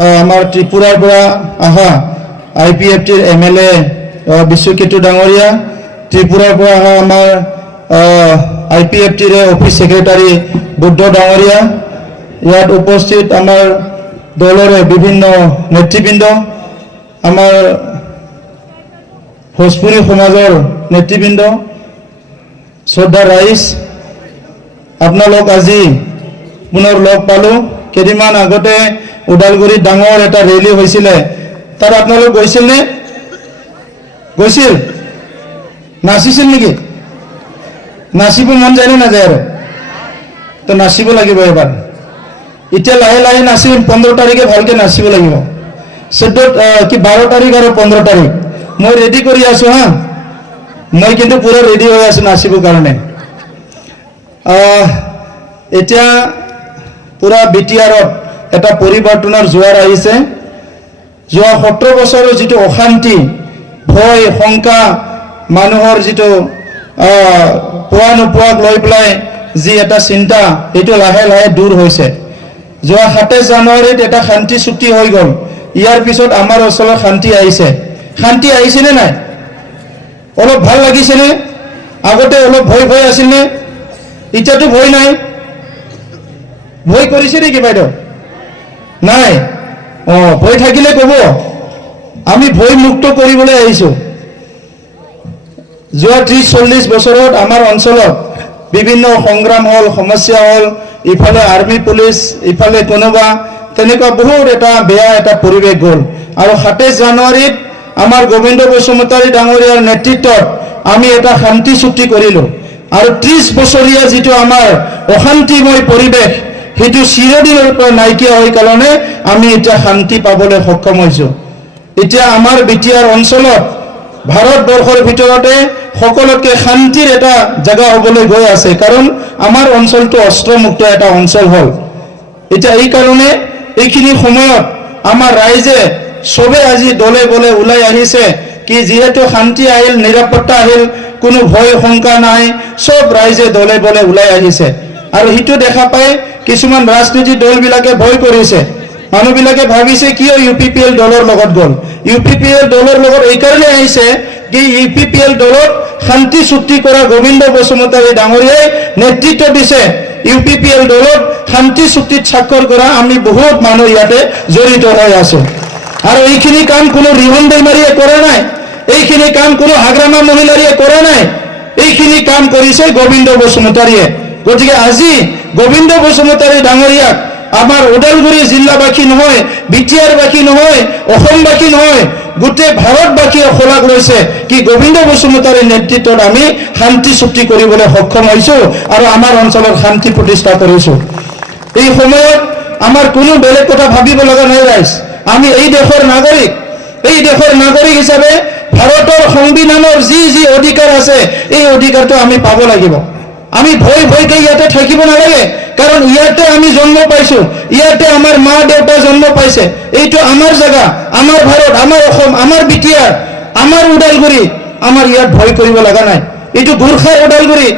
আমাৰ ত্ৰিপুৰাৰ পৰা অহা IPFTৰ MLA বিশ্বকেতু ডাঙৰীয়া, ত্ৰিপুৰাৰ পৰা অহা আমাৰ IPFTৰ অফিচ ছেক্ৰেটাৰী বুদ্ধ ডাঙৰীয়া, ইয়াত উপস্থিত আমাৰ দলৰে বিভিন্ন নেতৃবৃন্দ, আমাৰ ভোজপুৰী সমাজৰ নেতৃবৃন্দ, শ্ৰদ্ধা ৰাইজ, আপোনালোক আজি পুনৰ লগ পালোঁ। কেইদিনমান আগতে উদালগুৰিত ডাঙৰ এটা ৰেলী হৈছিলে, তাত আপোনালোক গৈছিল নে? গৈছিল? নাচিছিল নেকি? নাচিব মন যায় নে নাযায়? আৰু তো নাচিব লাগিব এবাৰ। এতিয়া লাহে লাহে নাচিম, 15 তাৰিখে ভালকৈ নাচিব লাগিব। 12 তাৰিখ আৰু 15 তাৰিখ মই ৰেডি কৰি আছোঁ হা। মই কিন্তু পুৰা ৰেডি হৈ আছোঁ নাচিবৰ কাৰণে। এতিয়া পুৰা BTRত এটা পৰিৱৰ্তনৰ জোৱাৰ আহিছে। যোৱা 17 বছৰৰ যিটো অশান্তি, ভয়, শংকা, মানুহৰ যিটো পোৱা নোপোৱাক লৈ পেলাই যি এটা চিন্তা, সেইটো লাহে লাহে দূৰ হৈছে। যোৱা 27 জানুৱাৰীত এটা শান্তি চুক্তি হৈ গ'ল। ইয়াৰ পিছত আমাৰ অঞ্চলত শান্তি আহিছে। শান্তি আহিছেনে নাই? অলপ ভাল লাগিছেনে? আগতে অলপ ভয় ভয় আছিলনে? এতিয়াতো ভয় নাই। ভয় কৰিছে নেকি বাইদেউ? নাই। ভয় থাকিলে ক'ব, আমি ভয় মুক্ত কৰিবলৈ আহিছোঁ। যোৱা 30-40 বছৰত আমাৰ অঞ্চলত বিভিন্ন সংগ্ৰাম হ'ল, সমস্যা হ'ল, ইফালে আৰ্মি পুলিচ, ইফালে কোনোবা, তেনেকুৱা বহুত এটা বেয়া এটা পৰিৱেশ গ'ল। আৰু 27 জানুৱাৰীত আমাৰ গোবিন্দ বসুমতাৰী ডাঙৰীয়াৰ নেতৃত্বত আমি এটা শান্তি চুক্তি কৰিলোঁ। আৰু 30 বছৰীয়া যিটো আমাৰ অশান্তিময় পৰিৱেশ, সেইটো চিৰদিনৰ পৰা নাইকিয়া হৈ কাৰণে আমি এতিয়া শান্তি পাবলৈ সক্ষম হৈছোঁ। এতিয়া আমাৰ BTR অঞ্চলত ভাৰতবৰ্ষৰ ভিতৰতে সকলোতকৈ শান্তিৰ এটা জেগা হ'বলৈ গৈ আছে, কাৰণ আমাৰ অঞ্চলটো অস্ত্ৰমুক্ত এটা অঞ্চল হ'ল। এতিয়া এই কাৰণে এইখিনি সময়ত আমাৰ ৰাইজে চবে আজি দলে বলে ওলাই আহিছে কি যিহেতু শান্তি আহিল, নিৰাপত্তা আহিল, কোনো ভয় শংকা নাই, চব ৰাইজে দলে বলে ওলাই আহিছে। আৰু সেইটো দেখা পাই কিছুমান ৰাজনীতি দলবিলাকে ভয় কৰিছে। মানুহবিলাকে ভাবিছে কিয় UPPL দলৰ লগত গ'ল। UPPL দলৰ লগত এইকাৰণে আহিছে কি UPPL দলত শান্তি চুক্তি কৰা গোবিন্দ বসুমতাৰী ডাঙৰীয়াই নেতৃত্ব দিছে। UPPL দলত শান্তি চুক্তিত স্বাক্ষৰ কৰা আমি বহুত মানুহ ইয়াতে জড়িত হৈ আছোঁ। আৰু এইখিনি কাম কোনো ৰিহন দৈমাৰীয়ে কৰা নাই, এইখিনি কাম কোনো হাগ্ৰামা মহিলাৰীয়ে কৰা নাই, এইখিনি কাম কৰিছে গোবিন্দ বসুমতাৰীয়ে। গতিকে আজি গোবিন্দ বসুমতাৰী ডাঙৰীয়াক আমাৰ ওদালগুৰি জিলাবাসী নহয়, BTRবাসী নহয়, অসমবাসী নহয়, গোটেই ভাৰতবাসীয়ে শলাগ লৈছে কি গোবিন্দ বসুমতাৰীৰ নেতৃত্বত আমি শান্তি চুক্তি কৰিবলৈ সক্ষম হৈছোঁ আৰু আমাৰ অঞ্চলত শান্তি প্ৰতিষ্ঠা কৰিছোঁ। এই সময়ত আমাৰ কোনো বেলেগ কথা ভাবিব লগা নাই ৰাইজ। আমি এই দেশৰ নাগৰিক। এই দেশৰ নাগৰিক হিচাপে ভাৰতৰ সংবিধানৰ যি যি অধিকাৰ আছে, এই অধিকাৰটো আমি পাব লাগিব। আমি ভয় ভয়কে ইয়াতে থাকিব নালাগে, কাৰণ ইয়াতে আমি জন্ম পাইছোঁ, ইয়াতে আমাৰ মা দেউতা জন্ম পাইছে। এইটো আমাৰ জেগা, আমাৰ ভাৰত, আমাৰ অসম, আমাৰ BTR, আমাৰ ওদালগুৰি। আমাৰ ইয়াত ভয় কৰিব লগা নাই। এইটো গোৰ্খাৰ ওদালগুৰি,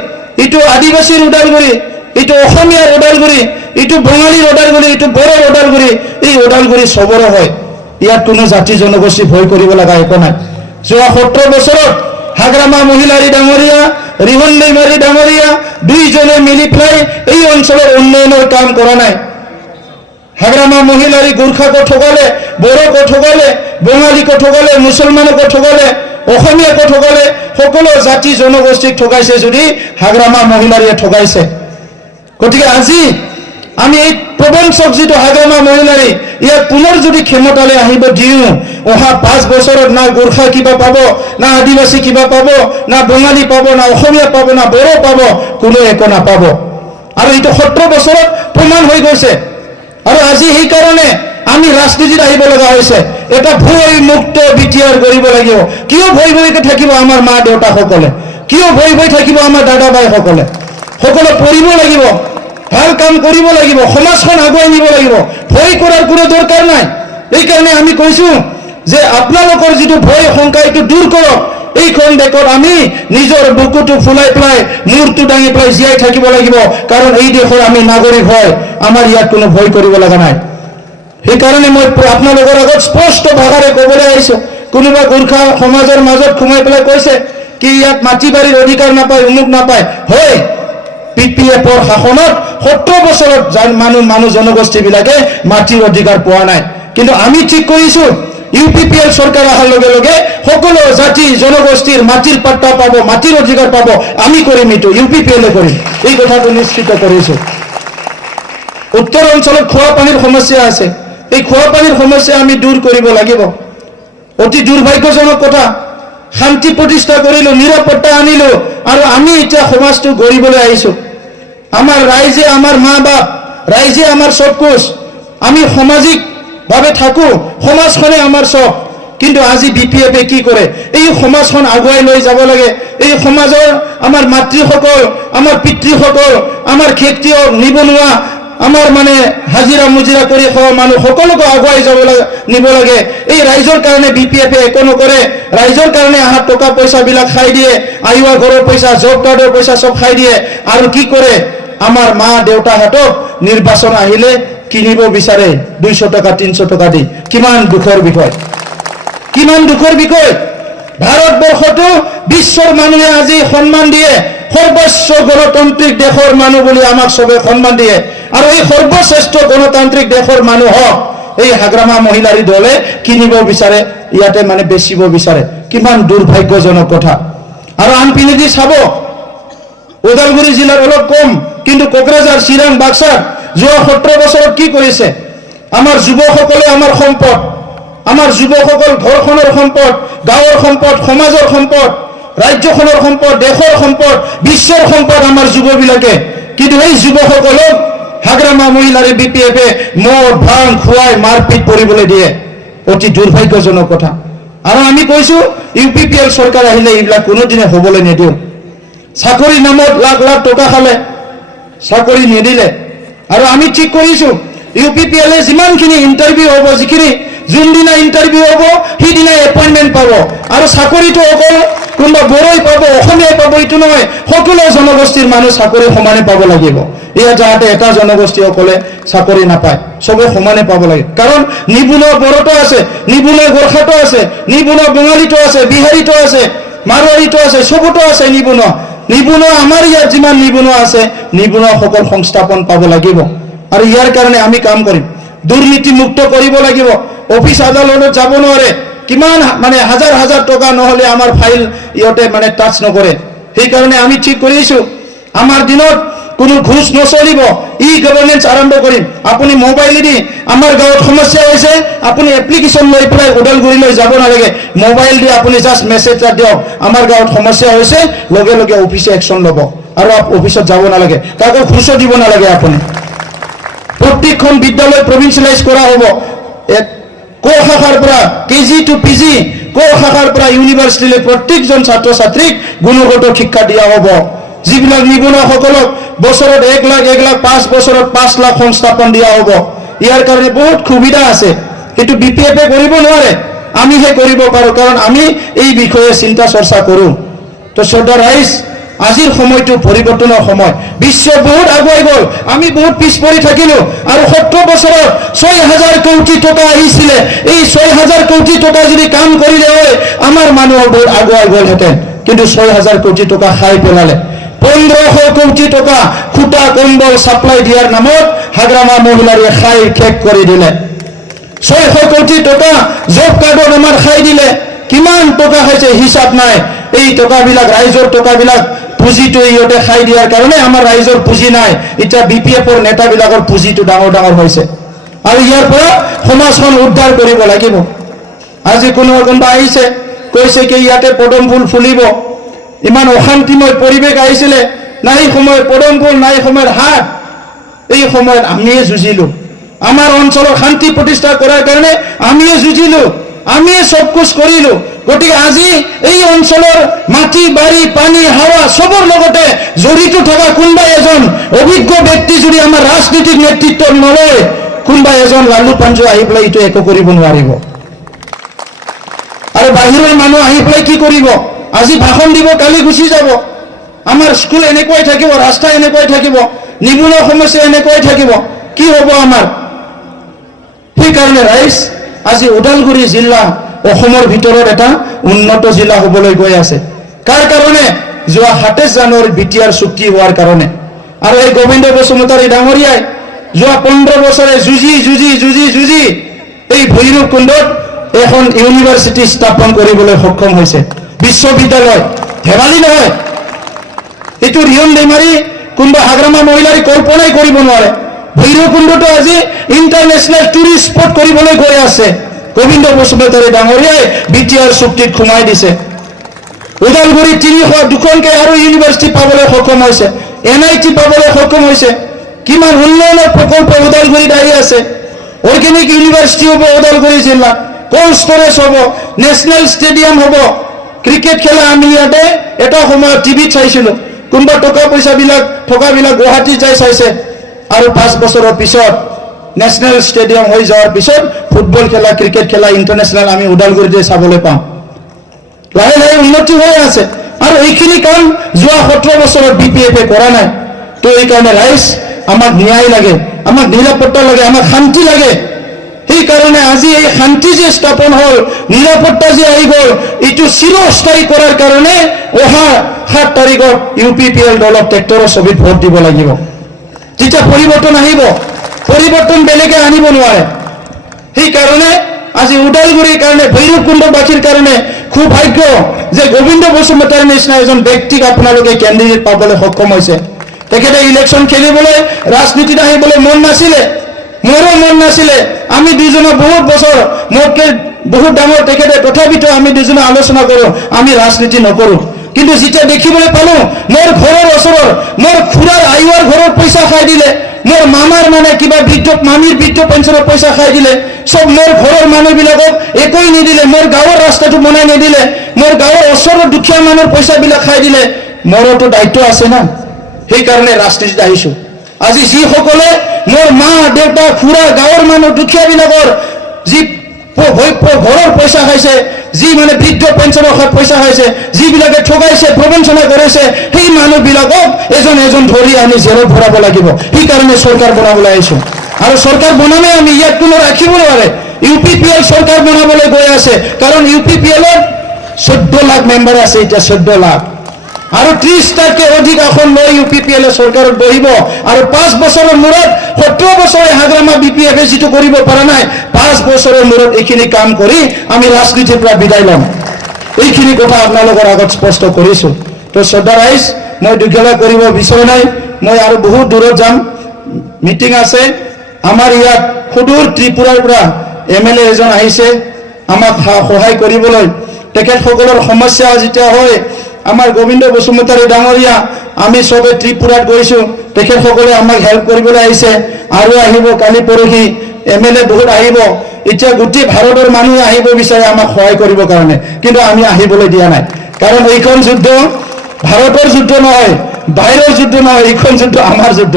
এইটো আদিবাসীৰ ওদালগুৰি, এইটো অসমীয়াৰ ওদালগুৰি, এইটো বঙালীৰ ওদালগুৰি, এইটো বড়োৰ ওদালগুৰি। এই ওদালগুৰি চবৰে হয়। ইয়াত কোনো জাতি জনগোষ্ঠী ভয় কৰিব লগা একো নাই। যোৱা 17 বছৰত হাগ্ৰামা মহিলাৰী ডাঙৰীয়া, ৰিহন দৈমাৰী ডাঙৰীয়া দুইজনে মিলি পেলাই এই অঞ্চলৰ উন্নয়নৰ কাম কৰা নাই। হাগ্ৰামা মহিলাৰী গোৰ্খাকো ঠগালে, বড়োকো ঠগালে, বঙালীকো ঠগালে, মুছলমানকো ঠগালে, অসমীয়াকো ঠগালে, সকলো জাতি জনগোষ্ঠীক ঠগাইছে যদি হাগ্ৰামা মহিলাৰীয়ে ঠগাইছে। গতিকে আজি আমি এই প্ৰবঞ্চক যিটো হাগ্ৰামা মহিলাৰী, ইয়াক পুনৰ যদি ক্ষমতালৈ আহিব দিওঁ, অহা 5 বছৰত না গোৰ্খা কিবা পাব, না আদিবাসী কিবা পাব, না বঙালী পাব, না অসমীয়া পাব, না বড়ো পাব, কোনো একো নাপাব। আৰু এইটো 17 বছৰত প্ৰমাণ হৈ গৈছে। আৰু আজি সেইকাৰণে আমি ৰাজনীতিত আহিব লগা হৈছে। এটা ভয় মুক্ত BTR কৰিব লাগিব। কিয় ভয় ভয়কে থাকিব আমাৰ মা দেউতাসকলে? কিয় ভয় ভয় থাকিব আমাৰ দাদা বাইসকলে? সকলো পঢ়িব লাগিব, ভাল কাম কৰিব লাগিব, সমাজখন আগুৱাই নিব লাগিব। ভয় কৰাৰ কোনো দৰকাৰ নাই। এইকাৰণে আমি কৈছোঁ যে আপোনালোকৰ যিটো ভয় শংকা এইটো দূৰ কৰক। এইখন দেশত আমি নিজৰ বুকুটো ফুলাই পেলাই, মূৰটো দাঙি পেলাই জীয়াই থাকিব লাগিব, কাৰণ এই দেশৰ আমি নাগৰিক হয়। আমাৰ ইয়াত কোনো ভয় কৰিব লগা নাই। সেইকাৰণে মই আপোনালোকৰ আগত স্পষ্ট ভাষাৰে ক'বলৈ আহিছোঁ। কোনোবা গোৰ্খা সমাজৰ মাজত সোমাই পেলাই কৈছে কি ইয়াত মাটি বাৰীৰ অধিকাৰ নাপায়, অমুক নাপায়। হয়, PPFৰ শাসনত 70 বছৰত মানুহ জনগোষ্ঠীবিলাকে মাটিৰ অধিকাৰ পোৱা নাই, কিন্তু আমি ঠিক কৰিছোঁ UPPL চৰকাৰ অহাৰ লগে লগে সকলো জাতি জনগোষ্ঠীৰ মাটিৰ পাট্টা পাব, মাটিৰ অধিকাৰ পাব। আমি কৰিম, এইটো UPPL কৰিম, এই কথাটো নিশ্চিত কৰিছোঁ। উত্তৰ অঞ্চলত খোৱা পানীৰ সমস্যা আছে, এই খোৱা পানীৰ সমস্যা আমি দূৰ কৰিব লাগিব। অতি দুৰ্ভাগ্যজনক কথা, শান্তি প্ৰতিষ্ঠা কৰিলোঁ, নিৰাপত্তা আনিলোঁ, আৰু আমি এতিয়া সমাজটো গঢ়িবলৈ আহিছোঁ। আমাৰ ৰাইজে আমাৰ মা বাপ, ৰাইজে আমাৰ চবকুচ, আমি সামাজিকভাৱে থাকোঁ, সমাজখনে আমাৰ চব। কিন্তু আজি BPFে কি কৰে? এই সমাজখন আগুৱাই লৈ যাব লাগে। এই সমাজৰ আমাৰ মাতৃসকল, আমাৰ পিতৃসকল, আমাৰ খেতিয়ক, নিবনুৱা, আমাৰ মানে হাজিৰা মুজিৰা কৰি খোৱা মানুহ সকলোকে আগুৱাই নিব লাগে। এই ৰাইজৰ কাৰণে BPFে একো নকৰে। ৰাইজৰ কাৰণে অহা টকা পইচাবিলাক খাই দিয়ে, আইৱা ঘৰৰ পইচা, জব কাৰ্ডৰ পইচা চব খাই দিয়ে। আৰু কি কৰে? আমাৰ মা দেউতাহঁতক নিৰ্বাচন আহিলে কিনিব বিচাৰে 200 টকা 300 টকা দি। কিমান দুখৰ বিষয়, কিমান দুখৰ বিষয়। ভাৰতবৰ্ষতো বিশ্বৰ মানুহে আজি সন্মান দিয়ে, সৰ্বোচ্চ গণতান্ত্ৰিক দেশৰ মানুহ বুলি আমাক চবে সন্মান দিয়ে। আৰু এই সৰ্বশ্ৰেষ্ঠ গণতান্ত্ৰিক দেশৰ মানুহক এই হাগ্ৰামা মহিলাৰ দলে কিনিব বিচাৰে, ইয়াতে মানে বেচিব বিচাৰে। কিমান দুৰ্ভাগ্যজনক কথা। আৰু আনপিনেদি চাব, উদালগুৰি জিলাৰ অলপ কম, কিন্তু কোকৰাঝাৰ, চিৰাং, বাক্সাৰ যোৱা 17 বছৰত কি কৰিছে? আমাৰ যুৱকসকলে আমাৰ সম্পদ, আমাৰ যুৱকসকল ঘৰখনৰ সম্পদ, গাঁৱৰ সম্পদ, সমাজৰ সম্পদ, ৰাজ্যখনৰ সম্পদ, দেশৰ সম্পদ, বিশ্বৰ সম্পদ আমাৰ যুৱবিলাকে। কিন্তু এই যুৱকসকলক হাগ্ৰামা মহিলাৰে BPFে মদ ভাং খুৱাই মাৰপিট কৰিবলৈ দিয়ে। অতি দুৰ্ভাগ্যজনক কথা। আৰু আমি কৈছোঁ UPPL চৰকাৰ আহিলে এইবিলাক কোনোদিনে হ'বলৈ নিদিওঁ। চাকৰি নামত লাখ লাখ টকা খালে, চাকৰি নিদিলে। আৰু আমি ঠিক কৰিছোঁ UPPLে যিমানখিনি ইণ্টাৰভিউ হ'ব, যোনদিনা ইণ্টাৰভিউ হ'ব সেইদিনা এপইণ্টমেণ্ট পাব। আৰু চাকৰিটো অকল কোনোবা বড়োই পাব, অসমীয়াই পাব, এইটো নহয়, সকলো জনগোষ্ঠীৰ মানুহ চাকৰি সমানে পাব লাগিব। এয়া যাতে এটা জনগোষ্ঠী অকলে চাকৰি নাপায়, চবে সমানে পাব লাগে। কাৰণ নিবনুৱা বড়োটো আছে, নিবনুৱা গোৰ্খাটো আছে, নিবনুৱা বঙালীটো আছে, বিহাৰীটো আছে, মাৰোৱাৰীটো আছে, চবতো আছে নিবনুৱা। নিবনুৱা আমাৰ ইয়াত যিমান নিবনুৱা আছে, নিবনুৱাসকল সংস্থাপন পাব লাগিব। আৰু ইয়াৰ কাৰণে আমি কাম কৰিম। দুৰ্নীতি মুক্ত কৰিব লাগিব। অফিচ আদালতত যাব নোৱাৰে, কিমান মানে হাজাৰ হাজাৰ টকা নহ'লে আমাৰ ফাইল ইহঁতে মানে টাচ নকৰে। সেইকাৰণে আমি ঠিক কৰিছোঁ আমাৰ দিনত কোনো ঘুষ নচলিব, গভৰ্নেন্স আৰম্ভ কৰিম। আপুনি মোবাইলেদি আমাৰ গাঁৱত সমস্যা হৈছে, আপুনি এপ্লিকেশ্যন লৈ পেলাই ওদালগুৰিলৈ যাব নালাগে, মোবাইল দি আপুনি জাষ্ট মেছেজ এটা দিয়ক, আমাৰ গাঁৱত সমস্যা হৈছে, লগে লগে অফিচে একশ্যন ল'ব। আৰু অফিচত যাব নালাগে, কাকো ঘুষো দিব নালাগে। আপুনি প্ৰত্যেকখন বিদ্যালয় প্ৰভিন্সিয়েলাইজ কৰা হ'ব। ক শাখাৰ পৰা KG to PG, ক শাখাৰ পৰা ইউনিভাৰ্চিটিলৈ প্ৰত্যেকজন ছাত্ৰ ছাত্ৰীক গুণগত শিক্ষা দিয়া হ'ব। যিবিলাক নিবনুৱাসকলক বছৰত 1 লাখ 5 বছৰত 5 লাখ সংস্থাপন দিয়া হ'ব। ইয়াৰ কাৰণে বহুত সুবিধা আছে। কিন্তু BPFে কৰিব নোৱাৰে, আমিহে কৰিব পাৰোঁ, কাৰণ আমি এই বিষয়ে চিন্তা চৰ্চা কৰোঁ। তো শ্ৰদ্ধা ৰাইজ, আজিৰ সময়টো পৰিৱৰ্তনৰ সময়। বিশ্ব বহুত আগুৱাই গ'ল, আমি বহুত পিছ পৰি থাকিলোঁ। আৰু 70 বছৰত 6,000 কোটি টকা আহিছিলে, এই 6,000 কোটি টকা যদি কাম কৰিলে হয়, আমাৰ মানুহ বহুত আগুৱাই গ'লহেঁতেন। কিন্তু 6,000 কোটি টকা খাই পেলালে। 1500 কোটি টকা খুটা কম্বল ছাপ্লাই দিয়াৰ নামত হাগ্ৰামা মহিলাৰে খাই শেষ কৰি দিলে। 600 কোটি টকা জব কাৰ্ডৰ নামত খাই দিলে। কিমান টকা খাইছে হিচাপ নাই। এই টকাবিলাক, ৰাইজৰ টকাবিলাক, পুঁজিটো ইহঁতে খাই দিয়াৰ কাৰণে আমাৰ ৰাইজৰ পুঁজি নাই। এতিয়া BPFৰ নেতাবিলাকৰ পুঁজিটো ডাঙৰ ডাঙৰ হৈছে। আৰু ইয়াৰ পৰা সমাজখন উদ্ধাৰ কৰিব লাগিব। আজি কোনোবা আহিছে, কৈছে কি ইয়াতে পদম ফুল ফুলিব, ইমান অশান্তিময় পৰিৱেশ আহিছিলে, নাই সময়ত পদম ফুল, নাই সময়ত হাত। এই সময়ত আমিয়ে যুঁজিলোঁ, আমাৰ অঞ্চলৰ শান্তি প্ৰতিষ্ঠা কৰাৰ কাৰণে আমিয়ে যুঁজিলোঁ, আমিয়ে চব কুছ কৰিলোঁ। গতিকে আজি এই অঞ্চলৰ মাটি বাৰী পানী হাৱা চবৰ লগতে জড়িত থকা কোনোবা এজন অভিজ্ঞ ব্যক্তি যদি আমাৰ ৰাজনীতিক নেতৃত্ব নলয়, কোনোবা এজন লালু পাঞ্জু আহি পেলাই এইটো একো কৰিব নোৱাৰিব। আৰু বাহিৰৰ মানুহ আহি পেলাই কি কৰিব? আজি ভাষণ দিব, কালি গুচি যাব। আমাৰ স্কুল এনেকুৱাই থাকিব, ৰাস্তা এনেকুৱাই থাকিব, নিবনুৱা সমস্যা এনেকুৱাই থাকিব। কি হ'ব আমাৰ? সেই সেইকাৰণে ৰাইজ আজি উদালগুৰি জিলা অসমৰ ভিতৰত এটা উন্নত জিলা হ'বলৈ গৈ আছে। কাৰ কাৰণে? যোৱা ২৭ জানুৱাৰীত বিটিআৰ চুক্তি হোৱাৰ কাৰণে। আৰু এই গোবিন্দ বসুমতাৰী ডাঙৰীয়াই যোৱা 15 বছৰে যুঁজি এই ভৈৰৱকুণ্ডত এখন ইউনিভাৰ্চিটি স্থাপন কৰিবলৈ সক্ষম হৈছে। বিশ্ববিদ্যালয় ধেমালি নহয়। এইটো ৰিয়ন বেমাৰী কোনোবা হাগ্ৰামা মহিলাই কল্পনাই কৰিব নোৱাৰে। ভৈৰৱকুণ্ডটো আজি ইণ্টাৰনেশ্যনেল টুৰিষ্ট স্পট কৰিবলৈ গৈ আছে। গোবিন্দ বসুমতাৰী ডাঙৰীয়াই বিটিআৰ চুক্তিত সোমাই দিছে। ওদালগুৰি 2খনকে আৰু ইউনিভাৰ্চিটি পাবলৈ সক্ষম হৈছে। NIT পাবলৈ সক্ষম হৈছে। কিমান উন্নয়নৰ প্ৰকল্প ওদালগুৰিত আহি আছে। অৰ্গেনিক ইউনিভাৰ্চিটি হ'ব ওদালগুৰি জিলাত, কোল্ড ষ্টৰেজ হ'ব, নেশ্যনেল ষ্টেডিয়াম হ'ব। ক্ৰিকেট খেলা আমি ইয়াতে এটা সময়ত টিভিত চাইছিলোঁ। কোনোবা টকা পইচাবিলাক থকাবিলাক গুৱাহাটীত যাই চাইছে। আৰু 5 বছৰৰ পিছত নেশ্যনেল ষ্টেডিয়াম হৈ যোৱাৰ পিছত ফুটবল খেলা, ক্ৰিকেট খেলা ইণ্টাৰনেশ্যনেল আমি ওদালগুৰিতে চাবলৈ পাম। লাহে লাহে উন্নতি হৈ আছে। আৰু এইখিনি কাম যোৱা 17 বছৰত BPF-এ কৰা নাই। তো এইকাৰণে ৰাইজ আমাক ন্যায় লাগে, আমাক নিৰাপত্তা লাগে, আমাক শান্তি লাগে। সেইকাৰণে আজি এই শান্তি যে স্থাপন হ'ল, নিৰাপত্তা যে আহি গ'ল, এইটো চিৰস্থায়ী কৰাৰ কাৰণে অহা 7 তাৰিখত UPPL দলক ট্ৰেক্টৰৰ ছবিত ভোট দিব লাগিব। তেতিয়া পৰিৱৰ্তন আহিব। পৰিৱৰ্তন বেলেগে আনিব নোৱাৰে। সেইকাৰণে আজি ওদালগুৰিৰ কাৰণে, ভৈৰৱকুণ্ডবাসীৰ কাৰণে খুব ভাগ্য যে গোবিন্দ বসুমতাৰীৰ নিচিনা এজন ব্যক্তিক আপোনালোকে কেণ্ডিডেট পাবলৈ সক্ষম হৈছে। তেখেতে ইলেকশ্যন খেলিবলৈ, ৰাজনীতিত আহিবলৈ মন নাছিলে, মোৰো মন নাছিলে। আমি দুজনে বহুত বছৰ, মোতকৈ বহুত ডাঙৰ তেখেতে, তথাপিতো আমি দুজনে আলোচনা কৰোঁ, আমি ৰাজনীতি নকৰোঁ। কিন্তু যেতিয়া দেখিবলৈ পালোঁ, মোৰ ঘৰৰ ওচৰৰ, মোৰ খুৰাৰ আইৰ ঘৰৰ পইচা খাই দিলে, মোৰ মামাৰ কিবা মামীৰ বৃদ্ধ পেঞ্চনৰ পইচা খাই দিলে, সব মোৰ ঘৰৰ মানুহবিলাকক একোই নিদিলে, মোৰ গাঁৱৰ ৰাস্তাটো বনাই নিদিলে, মোৰ গাঁৱৰ ওচৰৰ দুখীয়া মানুহৰ পইচাবিলাক খাই দিলে। মোৰতো দায়িত্ব আছে না। সেইকাৰণে ৰাজনীতিত আহিছোঁ। আজি যিসকলে মোৰ মা দেউতা খুৰা গাঁৱৰ মানুহ দুখীয়াবিলাকৰ যি ঘৰৰ পইচা খাইছে, যি বৃদ্ধ পেঞ্চনৰ পইচা খাইছে, যিবিলাকে ঠগাইছে, প্ৰবঞ্চনা কৰিছে, সেই মানুহবিলাকক এজন ধৰি আনি জেলত ভৰাব লাগিব। সেইকাৰণে চৰকাৰ বনাবলৈ আহিছোঁ। আৰু চৰকাৰ বনালে আমি ইয়াত কোনো ৰাখিব নোৱাৰে। UPPL চৰকাৰ বনাবলৈ গৈ আছে। কাৰণ UPPL-ত 14 লাখ মেম্বাৰ আছে এতিয়া, 14 লাখ। আৰু 30টাতকৈ অধিক আসন লৈ UPPL চৰকাৰত বহিব। আৰু 5 বছৰৰ মূৰত 17 বছৰে হাগ্ৰামা BPF-এ যিটো কৰিব পৰা নাই, 5 বছৰৰ মূৰত এইখিনি কাম কৰি আমি ৰাজনীতিৰ পৰা বিদায় ল'ম। এইখিনি কথা আপোনালোকৰ আগত স্পষ্ট কৰিছোঁ। তো শ্ৰদ্ধা ৰাইজ, মই দীঘলীয়া কৰিব বিচৰা নাই। মই আৰু বহুত দূৰত যাম, মিটিং আছে। আমাৰ ইয়াত সুদূৰ ত্ৰিপুৰাৰ পৰা MLA এজন আহিছে আমাক সহায় কৰিবলৈ। তেখেতসকলৰ সমস্যা যেতিয়া হয়, আমাৰ গোবিন্দ বসুমতাৰী ডাঙৰীয়া, আমি চবে ত্ৰিপুৰাত গৈছোঁ, তেখেতসকলে আমাক হেল্প কৰিবলৈ আহিছে। আৰু আহিব কালি পৰহি, MLA বহুত আহিব। এতিয়া গোটেই ভাৰতৰ মানুহে আহিব বিচাৰে আমাক সহায় কৰিবৰ কাৰণে, কিন্তু আমি আহিবলৈ দিয়া নাই। কাৰণ এইখন যুদ্ধ ভাৰতৰ যুদ্ধ নহয়, বাহিৰৰ যুদ্ধ নহয়, এইখন যুদ্ধ আমাৰ যুদ্ধ।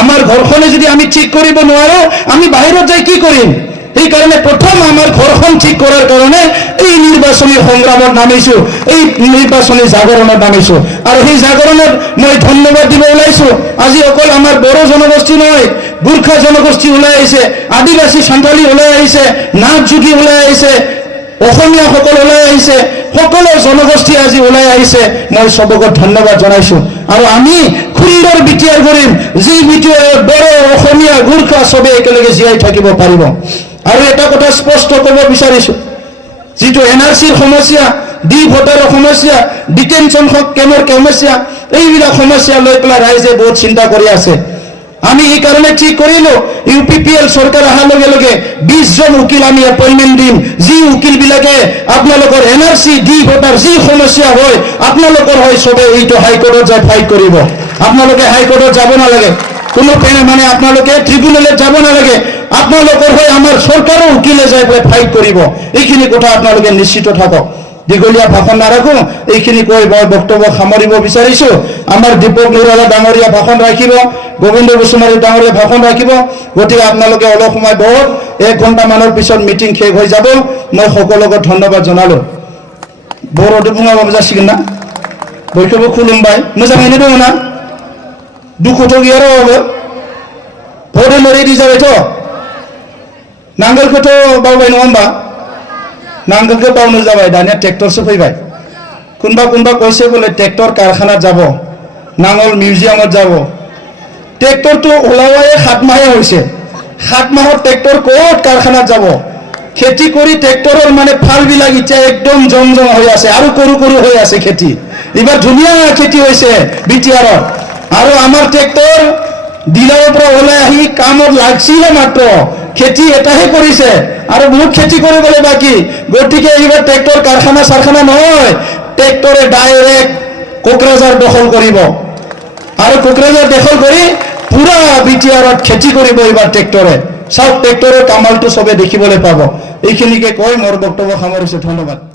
আমাৰ ঘৰখনে যদি আমি ঠিক কৰিব নোৱাৰোঁ, আমি বাহিৰত যাই কি কৰিম? সেইকাৰণে প্ৰথম আমাৰ ঘৰখন ঠিক কৰাৰ কাৰণে এই নিৰ্বাচনী সংগ্ৰামত নামিছোঁ, এই নিৰ্বাচনী জাগৰণত নামিছোঁ। আৰু সেই জাগৰণত মই ধন্যবাদ দিব ওলাইছোঁ। আজি অকল আমাৰ বড়ো জনগোষ্ঠী নহয়, গোৰ্খা জনগোষ্ঠী ওলাই আহিছে, আদিবাসী সান্থালী ওলাই আহিছে, নাথ যোগী ওলাই আহিছে, অসমীয়াসকল ওলাই আহিছে, সকলো জনগোষ্ঠী আজি ওলাই আহিছে। মই চবকে ধন্যবাদ জনাইছোঁ। আৰু আমি সুন্দৰ বিটিআৰ কৰিম, যি বিটিআৰ বড়ো, অসমীয়া, গোৰ্খা চবে একেলগে জীয়াই থাকিব পাৰিব। আৰু এটা কথা স্পষ্ট কৰিব বিচাৰিছোঁ, যিটো NRCৰ সমস্যা, ভোটাৰৰ সমস্যা, ডিটেনশ্যন কেম্পৰ সমস্যা, এইবিলাক সমস্যা লৈ পেলাই ৰাইজে বহুত চিন্তা কৰি আছে। আমি এইকাৰণে ঠিক কৰিলোঁ, UPPL চৰকাৰ অহাৰ লগে লগে 20 জন উকিল আমি এপইণ্টমেণ্ট দিম। যি উকিলবিলাকে আপোনালোকৰ NRC, ভোটাৰ যি সমস্যা হয়, আপোনালোকৰ হয়, চবে এইটো হাইকোৰ্টত যাই ফাইট কৰিব। আপোনালোকে হাইকোৰ্টত যাব নালাগে, কোনো আপোনালোকে ট্ৰিবিউনেলত যাব নালাগে। আপোনালোকৰ হৈ আমাৰ চৰকাৰৰ উকিলে যাই পেলাই ফাইট কৰিব। এইখিনি কথা আপোনালোকে নিশ্চিত থাকক। দীঘলীয়া ভাষণ নাৰাখোঁ, এইখিনি কৈ মই বক্তব্য সামৰিব বিচাৰিছোঁ। আমাৰ দীপক নিৰালা ডাঙৰীয়া ভাষণ ৰাখিব, গোবিন্দ বসুমতাৰী ডাঙৰীয়া ভাষণ ৰাখিব। গতিকে আপোনালোকে অলপ সময় বহক, 1 ঘণ্টামানৰ পিছত মিটিং শেষ হৈ যাব। মই সকলোকে ধন্যবাদ জনালোঁ। बर'दो बुङाबाबो जासिगोन ना बयखौबो खुलुमबाय मोजाङैनो दङ ना दुखुथ' गैया रावबो भट होनो रेडि जाबायथ' नांगोलखौथ' बावबाय नङा होमबा नांगोलखौ बावनो जाबाय दानिया ट्रेक्टरसो फैबाय কোনবা কোনবা কৈছে বোলে ট্ৰেক্টৰ কাৰখানাত যাব নাঙল মিউজিয়ামত যাব ট্ৰেক্টৰটো ওলাওয়াই 7 মাহে হৈছে 7 মাহৰ ট্ৰেক্টৰ ক'ত কাৰখানাত যাব খেতি কৰি ট্ৰেক্টৰৰ মানে ফাল বিলাক ইচ্ছা একদম জংজং হৈ আছে আৰু কৰু কৰু হৈ আছে খেতি এবাৰ ধুনীয়া খেতি হৈছে বিটিআৰত আৰু আমাৰ ট্ৰেক্টৰ ডিলাৰৰ পৰা ওলাই আহি কামত লাগছিলে মাত্ৰ খেতি এটাহে কৰিছে আৰু বহুত খেতি কৰিবলৈ বাকি গতিকে এইবাৰ ট্ৰেক্টৰ কাৰখানা নহয় ট্ৰেক্টৰে ডাইৰেক্ট কোকৰাঝাৰ দখল কৰিব আৰু কোকৰাঝাৰ দখল কৰি পুৰা বিটিআৰত খেতি কৰিব এইবাৰ ট্ৰেক্টৰে সব ট্ৰেক্টৰৰ কামালটো সবে দেখিবলৈ পাব এইখিনিকে কৈ মোৰ বক্তব্য সামৰিছো ধন্যবাদ